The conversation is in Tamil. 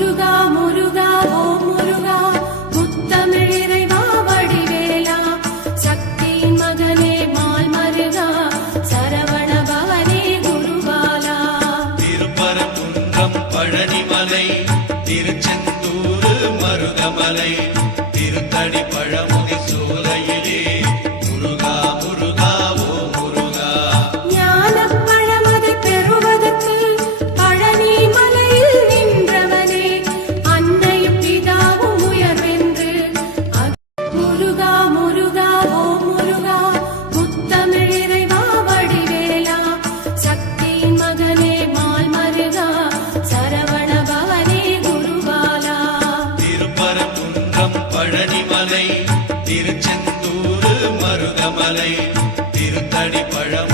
முருகா முருகா ஓ முருகா முத்தமிழ் இறைவா வடிவேலா சக்தியின் மகனே மால் மருகா சரவண பவனே குருபாலா திருப்பரங்குன்றம் பழனிமலை திருச்செந்தூர் மருதமலை திருத்தடி பழமுதி சோலையிலே முருகா முருகா ஓ முருகா ஞானப் பழமதை பெறுவதற்கு பழனி மலையில் நின்றவனே அன்னையும் பிதாவும் உயர்வென்று முருகா முருகா ஓ முருகா முத்தமிழ் இறைவா வடிவேலா சக்தியின் மகனே மால் மருகா சரவண பவனே குருபாலா திருப்பரங்குன்றம் பழனிமலை திருச்செந்தூர் மருதமலை திருத்தடி பழம்